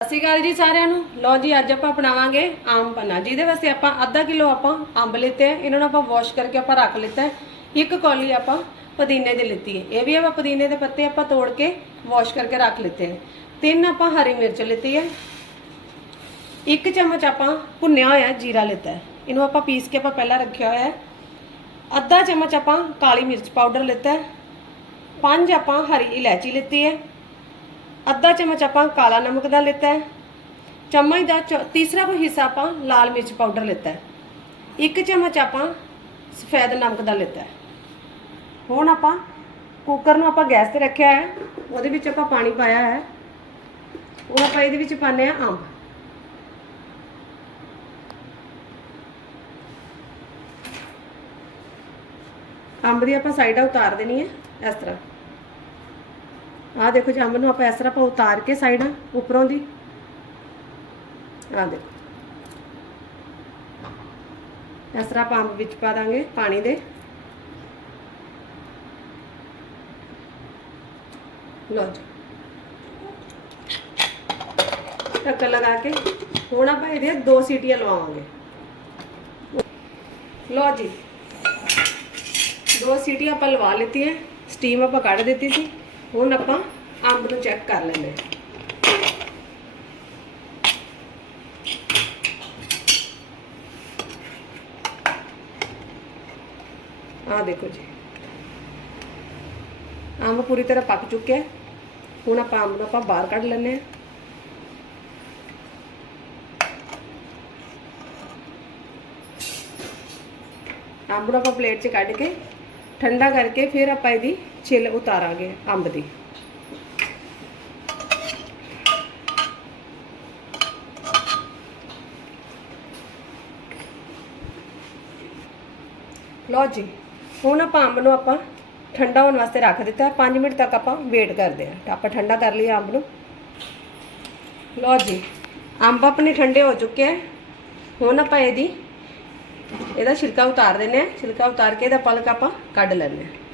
ਸਤਿ ਸ਼੍ਰੀ ਅਕਾਲ ਜੀ ਸਾਰਿਆਂ ਨੂੰ। ਲਓ ਜੀ, ਅੱਜ ਆਪਾਂ ਬਣਾਵਾਂਗੇ ਆਮ ਪੰਨਾ ਜਿਹਦੇ ਵਾਸਤੇ ਆਪਾਂ ਅੱਧਾ ਕਿਲੋ ਆਪਾਂ ਅੰਬ ਲਿੱਤੇ ਆ। ਇਹਨਾਂ ਨੂੰ ਆਪਾਂ ਵਾਸ਼ ਕਰਕੇ ਆਪਾਂ ਰੱਖ ਲਿੱਤਾ ਇੱਕ ਕੌਲੀ ਆਪਾਂ ਪੁਦੀਨੇ ਦੀ ਲਿੱਤੀ ਹੈ। ਇਹ ਵੀ ਆਪਾਂ ਪੁਦੀਨੇ ਦੇ ਪੱਤੇ ਆਪਾਂ ਤੋੜ ਕੇ ਵਾਸ਼ ਕਰਕੇ ਰੱਖ ਲਿੱਤੇ ਨੇ ਤਿੰਨ ਆਪਾਂ ਹਰੀ ਮਿਰਚ ਲਿੱਤੀ ਹੈ। ਇੱਕ ਚਮਚ ਆਪਾਂ ਭੁੰਨਿਆ ਹੋਇਆ ਜੀਰਾ ਲਿੱਤਾ ਇਹਨੂੰ ਆਪਾਂ ਪੀਸ ਕੇ ਆਪਾਂ ਪਹਿਲਾਂ ਰੱਖਿਆ ਹੋਇਆ ਅੱਧਾ ਚਮਚ ਆਪਾਂ ਕਾਲੀ ਮਿਰਚ ਪਾਊਡਰ ਲਿੱਤਾ ਪੰਜ ਆਪਾਂ ਹਰੀ ਇਲਾਇਚੀ ਲਿੱਤੀ ਹੈ। ਅੱਧਾ ਚਮਚ ਆਪਾਂ ਕਾਲਾ ਨਮਕ ਦਾ ਲਿੱਤਾ ਹੈ। ਚਮਚ ਦਾ ਚੌ- ਤੀਸਰਾ ਕੋਈ ਹਿੱਸਾ ਆਪਾਂ ਲਾਲ ਮਿਰਚ ਪਾਊਡਰ ਲਿੱਤਾ ਹੈ। ਇੱਕ ਚਮਚ ਆਪਾਂ ਸਫੈਦ ਨਮਕ ਦਾ ਲਿੱਤਾ ਹੈ। ਹੁਣ ਆਪਾਂ ਕੁੱਕਰ ਨੂੰ ਆਪਾਂ ਗੈਸ ਤੇ ਰੱਖਿਆ ਹੈ। ਉਹਦੇ ਵਿੱਚ ਆਪਾਂ ਪਾਣੀ ਪਾਇਆ ਹੈ। ਉਹ ਆਪਾਂ ਇਹਦੇ ਵਿੱਚ ਪਾਉਂਦੇ ਆ ਅੰਬ। ਅੰਬ ਦੀ ਆਪਾਂ ਸਾਈਡਾਂ ਉਤਾਰ ਦੇਣੀ ਹੈ, ਇਸ ਤਰ੍ਹਾਂ। ਆਹ ਦੇਖੋ ਜੀ, ਅੰਬ ਨੂੰ ਆਪਾਂ ਇਸ ਤਰ੍ਹਾਂ ਆਪਾਂ ਉਤਾਰ ਕੇ ਸਾਈਡਾਂ ਉੱਪਰੋਂ ਦੀ। ਆਹ ਦੇਖੋ। ਇਸ ਤਰ੍ਹਾਂ ਆਪਾਂ ਅੰਬ ਵਿੱਚ ਪਾ ਦਾਂਗੇ ਪਾਣੀ ਦੇ। ਲਓ ਜੀ। ਢੱਕਣ ਲਗਾ ਕੇ ਹੁਣ ਆਪਾਂ ਇਹਦੇ ਦੋ ਸੀਟੀਆਂ ਲਵਾਵਾਂਗੇ। ਲਓ ਜੀ। ਦੋ ਸੀਟੀਆਂ ਆਪਾਂ ਲਵਾ ਲਿੱਤੀ ਹੈ ਸਟੀਮ ਆਪਾਂ ਕੱਢ ਦਿੱਤੀ ਸੀ। ਹੁਣ ਆਪਾਂ ਅੰਬ ਨੂੰ ਚੈੱਕ ਕਰ ਲੈਂਦੇ ਹਾਂ। ਆਹ ਦੇਖੋ ਜੀ। ਅੰਬ ਪੂਰੀ ਤਰ੍ਹਾਂ ਪੱਕ ਚੁੱਕਿਆ ਹੁਣ ਆਪਾਂ ਅੰਬ ਨੂੰ ਆਪਾਂ ਬਾਹਰ ਕੱਢ ਲੈਂਦੇ ਹਾਂ। ਅੰਬ ਨੂੰ ਆਪਾਂ ਪਲੇਟ 'ਚ ਕੱਢ ਕੇ ਠੰਡਾ ਕਰਕੇ ਫਿਰ ਆਪਾਂ ਇਹਦੀ ਛਿੱਲ ਉਤਾਰਾਂਗੇ ਅੰਬ ਦੀ। ਲਓ ਜੀ, ਹੁਣ ਆਪਾਂ ਅੰਬ ਨੂੰ ਆਪਾਂ ਠੰਡਾ ਹੋਣ ਵਾਸਤੇ ਰੱਖ ਦਿੱਤਾ। 5 ਮਿੰਟ ਤੱਕ ਆਪਾਂ ਵੇਟ ਕਰਦੇ ਹਾਂ। ਆਪਾਂ ਠੰਡਾ ਕਰ ਲਈਏ ਅੰਬ ਨੂੰ। ਲਓ ਜੀ, ਅੰਬ ਆਪਣੇ ਠੰਡੇ ਹੋ ਚੁੱਕੇ ਹੈ ਹੁਣ ਆਪਾਂ ਇਹਦੀ ਇਹਦਾ ਛਿਲਕਾ ਉਤਾਰ ਦਿੰਨੇ ਆ ਛਿਲਕਾ ਉਤਾਰ ਕੇ ਇਹਦਾ ਪਲਕ ਆਪਾਂ ਕੱਢ ਲੈਂਦੇ ਆ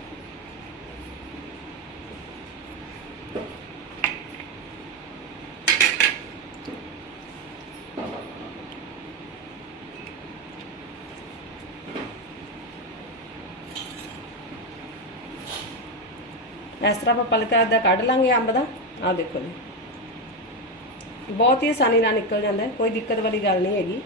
ਇਸ ਤਰ੍ਹਾਂ ਆਪਾਂ ਪਲਕਾ ਦਾ ਕੱਢ ਲਾਂਗੇ ਅੰਬ ਦਾ। ਆ ਦੇਖੋ ਜੀ। ਬਹੁਤ ਹੀ ਆਸਾਨੀ ਨਾਲ ਨਿਕਲ ਜਾਂਦਾ ਕੋਈ ਦਿੱਕਤ ਵਾਲੀ ਗੱਲ ਨਹੀਂ ਹੈਗੀ।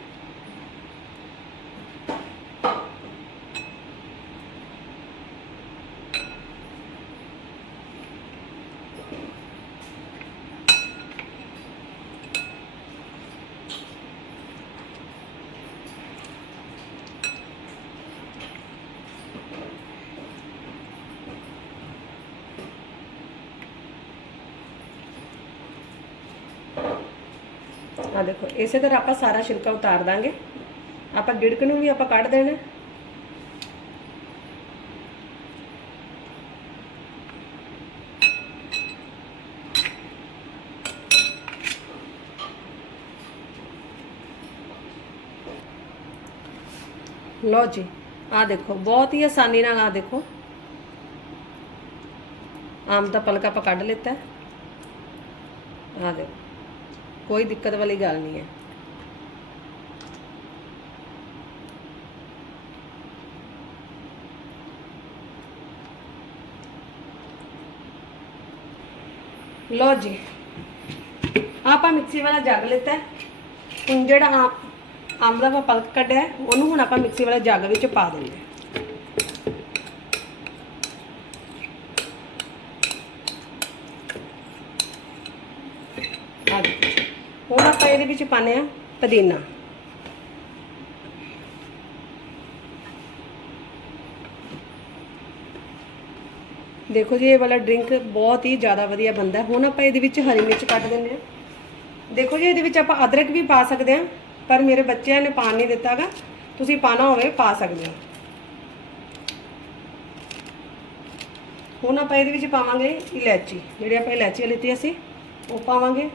ਆ ਦੇਖੋ, ਇਸੇ ਤਰ੍ਹਾਂ ਆਪਾਂ ਸਾਰਾ ਛਿਲਕਾ ਉਤਾਰ ਦਾਂਗੇ। ਆਪਾਂ ਗਿੜਕ ਨੂੰ ਵੀ ਆਪਾਂ ਕੱਢ ਦੇਣਾ। ਲਓ ਜੀ ਆ ਦੇਖੋ, ਬਹੁਤ ਹੀ ਆਸਾਨੀ ਨਾਲ ਆ ਦੇਖੋ। ਆਮ ਦਾ ਪਲਕਾ ਆਪਾਂ ਕੱਢ ਲਿੱਤਾ। ਆ ਦੇਖੋ। ਕੋਈ ਦਿੱਕਤ ਵਾਲੀ ਗੱਲ ਨਹੀਂ ਹੈ। ਲੋ ਜੀ, ਆਪਾਂ ਮਿਕਸੀ ਵਾਲਾ ਜੱਗ ਲਿੱਤਾ ਹੁਣ ਜਿਹੜਾ ਆਮ ਆਮ ਦਾ ਆਪਾਂ ਪਲਕ ਕੱਢਿਆ ਉਹਨੂੰ ਹੁਣ ਆਪਾਂ ਮਿਕਸੀ ਵਾਲਾ ਜੱਗ ਵਿੱਚ ਪਾ ਦਿੰਦੇ ਹਾਂ ਆ ਦੇਖੋ ਜੀ। ਹੁਣ ਆਪਾਂ ਇਹਦੇ ਵਿੱਚ ਪਾਣੇ ਆ ਪੁਦੀਨਾ। ਦੇਖੋ ਜੀ, ਇਹ ਵਾਲਾ ਡਰਿੰਕ ਬਹੁਤ ਹੀ ਜ਼ਿਆਦਾ ਵਧੀਆ ਬਣਦਾ। ਹੁਣ ਆਪਾਂ ਇਹਦੇ ਵਿੱਚ ਹਰੀ ਮਿਰਚ ਕੱਟ ਦਿੰਦੇ ਆ ਦੇਖੋ ਜੀ, ਇਹਦੇ ਵਿੱਚ ਆਪਾਂ ਅਦਰਕ ਵੀ ਪਾ ਸਕਦੇ ਆ ਪਰ ਮੇਰੇ ਬੱਚਿਆਂ ਨੇ ਪਾਣ ਨਹੀਂ ਦਿੱਤਾਗਾ। ਤੁਸੀਂ ਪਾਣਾ ਹੋਵੇ, ਪਾ ਸਕਦੇ ਹੋ। ਹੁਣ ਆਪਾਂ ਇਹਦੇ ਵਿੱਚ ਪਾਵਾਂਗੇ ਇਲਾਇਚੀ। ਜਿਹੜੀ ਆਪਾਂ ਇਲਾਇਚੀ ਲਿੱਤੀ ਸੀ, ਉਹ ਪਾਵਾਂਗੇ।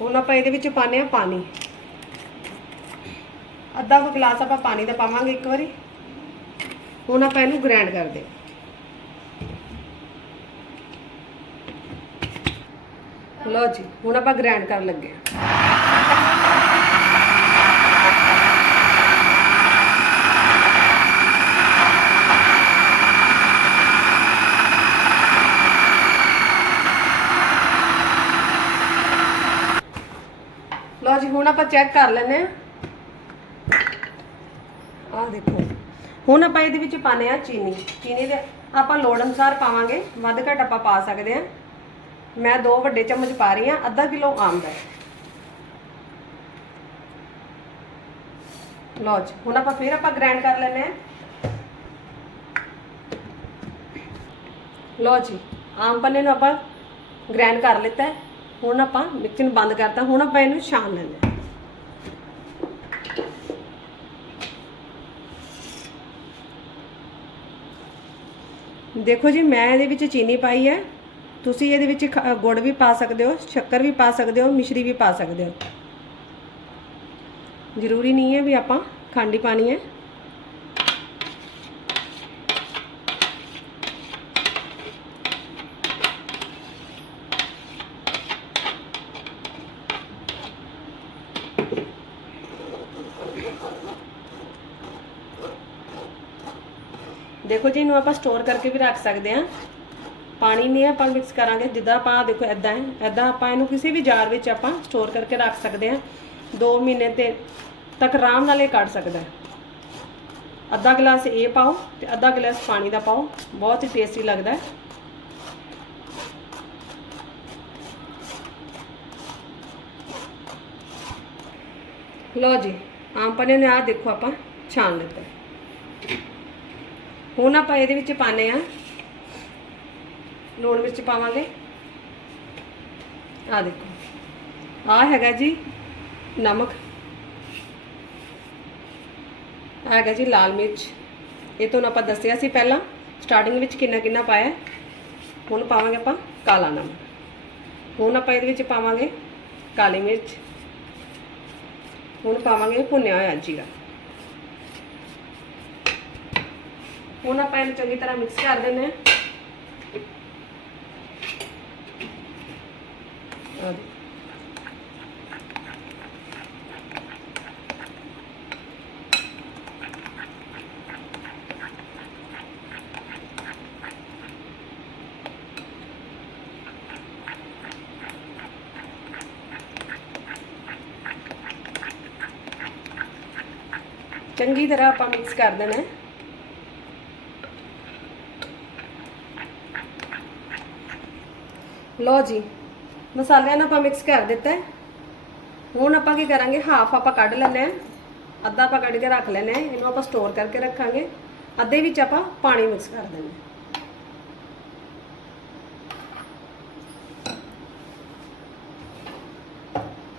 ਹੁਣ ਆਪਾਂ ਇਹਦੇ ਵਿੱਚ ਪਾਣੇ ਆ ਪਾਣੀ। ਅੱਧਾ ਕੁ ਗਲਾਸ ਆਪਾਂ ਪਾਣੀ ਦਾ ਪਾਵਾਂਗੇ ਇੱਕ ਵਾਰੀ। ਹੁਣ ਆਪਾਂ ਇਹਨੂੰ ਗ੍ਰਾਈਂਡ ਕਰਦੇ ਲਓ ਜੀ, ਹੁਣ ਆਪਾਂ ਗ੍ਰਾਈਂਡ ਕਰਨ ਲੱਗੇ ਹਾਂ। ਜੀ, ਹੁਣ ਆਪਾਂ ਚੈੱਕ ਕਰ ਲੈਨੇ ਆ ਆਹ ਦੇਖੋ। ਹੁਣ ਆਪਾਂ ਇਹਦੇ ਵਿੱਚ ਪਾਣੇ ਆ ਚੀਨੀ। ਚੀਨੀ ਦੇ ਆਪਾਂ ਲੋੜ ਅਨੁਸਾਰ ਪਾਵਾਂਗੇ। ਵੱਧ ਘੱਟ ਆਪਾਂ ਪਾ ਸਕਦੇ ਆ ਮੈਂ ਦੋ ਵੱਡੇ ਚਮਚ ਪਾ ਰਹੀ ਆ ਅੱਧਾ ਕਿਲੋ ਆਮ ਦਾ ਲਓ ਜੀ, ਹੁਣ ਆਪਾਂ ਫਿਰ ਆਪਾਂ ਗ੍ਰਾਈਂਡ ਕਰ ਲੈਨੇ ਆ ਲਓ ਜੀ, ਆਮ ਪੰਨੇ ਨੂੰ ਆਪਾਂ ਗ੍ਰਾਈਂਡ ਕਰ ਲਿੱਤਾ ਹੈ। ਹੁਣ ਆਪਾਂ ਮਿਕਸੀ ਨੂੰ ਬੰਦ ਕਰਤਾ, ਹੁਣ ਆਪਾਂ ਇਹਨੂੰ ਛਾਣ ਲੈਂਦੇ ਹਾਂ। ਦੇਖੋ ਜੀ, ਮੈਂ ਇਹਦੇ ਵਿੱਚ ਚੀਨੀ ਪਾਈ ਹੈ। ਤੁਸੀਂ ਇਹਦੇ ਵਿੱਚ ਖ- ਗੁੜ ਵੀ ਪਾ ਸਕਦੇ ਹੋ, ਸ਼ੱਕਰ ਵੀ ਪਾ ਸਕਦੇ ਹੋ, ਮਿਸ਼ਰੀ ਵੀ ਪਾ ਸਕਦੇ ਹੋ। ਜ਼ਰੂਰੀ ਨਹੀਂ ਹੈ ਵੀ ਆਪਾਂ ਖੰਡ ਹੀ ਪਾਣੀ ਹੈ। ਦੇਖੋ ਜੀ, ਇਹਨੂੰ ਆਪਾਂ ਸਟੋਰ ਕਰਕੇ ਵੀ ਰੱਖ ਸਕਦੇ ਹਾਂ। ਪਾਣੀ ਨਹੀਂ ਆਪਾਂ ਮਿਕਸ ਕਰਾਂਗੇ। ਜਿੱਦਾਂ ਆਪਾਂ, ਦੇਖੋ ਐਦਾਂ ਹੈ ਐਦਾਂ ਆਪਾਂ ਇਹਨੂੰ ਕਿਸੇ ਵੀ ਜਾਰ ਵਿੱਚ ਆਪਾਂ ਸਟੋਰ ਕਰਕੇ ਰੱਖ ਸਕਦੇ ਹਾਂ। 2 ਮਹੀਨੇ ਤੇ ਤੱਕ ਆਰਾਮ ਨਾਲ ਇਹ ਕੱਢ ਸਕਦਾ ਅੱਧਾ ਗਲਾਸ ਇਹ ਪਾਓ ਤੇ ਅੱਧਾ ਗਲਾਸ ਪਾਣੀ ਦਾ ਪਾਓ। ਬਹੁਤ ਹੀ ਟੇਸਟੀ ਲੱਗਦਾ ਹੈ। ਲਓ ਜੀ, ਆਮ ਪੰਨੇ ਨੇ ਆ ਦੇਖੋ ਆਪਾਂ ਛਾਣ ਲਿੱਤਾ ਹੁਣ ਆਪਾਂ ਇਹਦੇ ਵਿੱਚ ਪਾਣੇ ਆ ਲੂਣ ਮਿਰਚ ਪਾਵਾਂਗੇ। ਆ ਦੇਖੋ। ਆ ਹੈਗਾ ਜੀ ਨਮਕ। ਆਹ ਹੈਗਾ ਜੀ ਲਾਲ ਮਿਰਚ। ਇਹ ਤੋਂ ਆਪਾਂ ਦੱਸਿਆ ਸੀ ਪਹਿਲਾਂ ਸਟਾਰਟਿੰਗ ਵਿੱਚ ਕਿੰਨਾ ਕਿੰਨਾ ਪਾਇਆ ਹੁਣ ਪਾਵਾਂਗੇ ਆਪਾਂ ਕਾਲਾ ਨਮਕ। ਹੁਣ ਆਪਾਂ ਇਹਦੇ ਵਿੱਚ ਪਾਵਾਂਗੇ ਕਾਲੀ ਮਿਰਚ। ਹੁਣ ਪਾਵਾਂਗੇ ਭੁੰਨਿਆ ਹੋਇਆ ਜੀਰਾ। ਹੁਣ ਆਪਾਂ ਇਹਨੂੰ ਚੰਗੀ ਤਰ੍ਹਾਂ ਮਿਕਸ ਕਰ ਦਿੰਦੇ ਹਾਂ ਆ ਦੇਖੋ। ਚੰਗੀ ਤਰ੍ਹਾਂ ਆਪਾਂ ਮਿਕਸ ਕਰ ਦੇਣਾ ਹੈ ਲਓ ਜੀ, ਮਸਾਲਿਆਂ ਨੂੰ ਆਪਾਂ ਮਿਕਸ ਕਰ ਦਿੱਤਾ ਹੈ। ਹੁਣ ਆਪਾਂ ਕੀ ਕਰਾਂਗੇ ਹਾਫ ਆਪਾਂ ਕੱਢ ਲੈਣਾ ਹੈ, ਅੱਧਾ ਆਪਾਂ ਕੱਢ ਕੇ ਰੱਖ ਲੈਣਾ ਹੈ, ਇਹਨੂੰ ਆਪਾਂ ਸਟੋਰ ਕਰਕੇ ਰੱਖਾਂਗੇ। ਅੱਧੇ ਵਿੱਚ ਆਪਾਂ ਪਾਣੀ ਮਿਕਸ ਕਰ ਦੇਣਾ ਹੈ।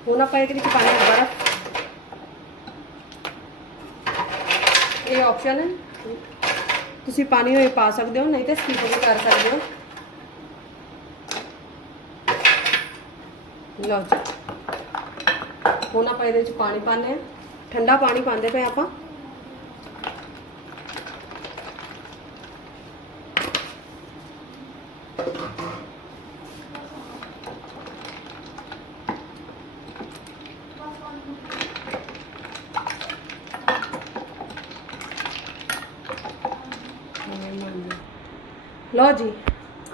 ਹੁਣ ਆਪਾਂ ਇਹਦੇ ਵਿੱਚ ਪਾਣੀ ਬਰਫ਼ ਇਹ ਆਪਸ਼ਨ ਹੈ। ਤੁਸੀਂ ਪਾਣੀ ਹੋਏ ਪਾ ਸਕਦੇ ਹੋ, ਨਹੀਂ ਤਾਂ ਸਕਿਪ ਵੀ ਕਰ ਸਕਦੇ ਹੋ। ਲਓ ਜੀ। ਹੁਣ ਆਪਾਂ ਇਹਦੇ ਵਿੱਚ ਪਾਣੀ ਪਾਉਂਦੇ ਆ ਠੰਡਾ ਪਾਣੀ ਪਾਉਂਦੇ ਪਏ ਆਪਾਂ। ਲਓ ਜੀ।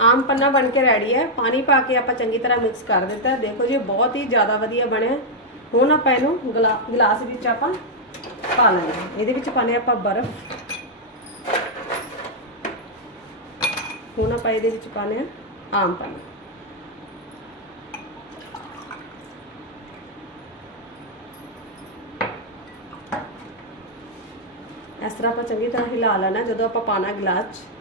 ਆਮ ਪੰਨਾ ਬਣ ਕੇ ਰੈਡੀ ਹੈ। ਪਾਣੀ ਪਾ ਕੇ ਆਪਾਂ ਚੰਗੀ ਤਰ੍ਹਾਂ ਮਿਕਸ ਕਰ ਦਿੱਤਾ ਦੇਖੋ ਜੀ, ਬਹੁਤ ਹੀ ਜ਼ਿਆਦਾ ਵਧੀਆ ਬਣਿਆ ਹੁਣ ਆਪਾਂ ਇਹਨੂੰ ਗਲਾ- ਗਲਾਸ ਵਿੱਚ ਆਪਾਂ ਪਾ ਲੈਂਦੇ ਹਾਂ। ਇਹਦੇ ਵਿੱਚ ਪਾਣੇ ਆਪਾਂ ਬਰਫ਼। ਹੁਣ ਆਪਾਂ ਇਹਦੇ ਵਿੱਚ ਪਾਣੇ ਆ ਆਮ ਪੰਨਾ। ਇਸ ਤਰ੍ਹਾਂ ਆਪਾਂ ਚੰਗੀ ਤਰ੍ਹਾਂ ਹਿਲਾ ਲੈਣਾ ਜਦੋਂ ਆਪਾਂ ਪਾਣਾ ਗਲਾਸ 'ਚ।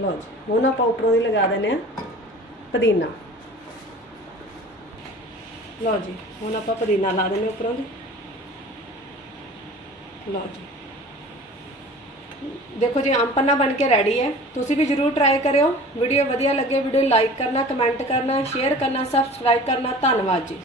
ਲਓ ਜੀ, ਹੁਣ ਆਪਾਂ ਉੱਪਰੋਂ ਦੀ ਲਗਾ ਦਿੰਦੇ ਆ ਪੁਦੀਨਾ। ਲਓ ਜੀ, ਹੁਣ ਆਪਾਂ ਪੁਦੀਨਾ ਲਾ ਦਿੰਦੇ ਹਾਂ ਉੱਪਰੋਂ ਦੀ। ਲਓ ਜੀ। ਦੇਖੋ ਜੀ, ਆਮ ਪੰਨਾ ਬਣ ਕੇ ਰੈਡੀ ਹੈ। ਤੁਸੀਂ ਵੀ ਜਰੂਰ ਟਰਾਈ ਕਰਿਓ। ਵੀਡੀਓ ਵਧੀਆ ਲੱਗੇ ਵੀਡੀਓ ਲਾਈਕ ਕਰਨਾ ਕਮੈਂਟ ਕਰਨਾ ਸ਼ੇਅਰ ਕਰਨਾ ਸਬਸਕ੍ਰਾਈਬ ਕਰਨਾ। ਧੰਨਵਾਦ ਜੀ।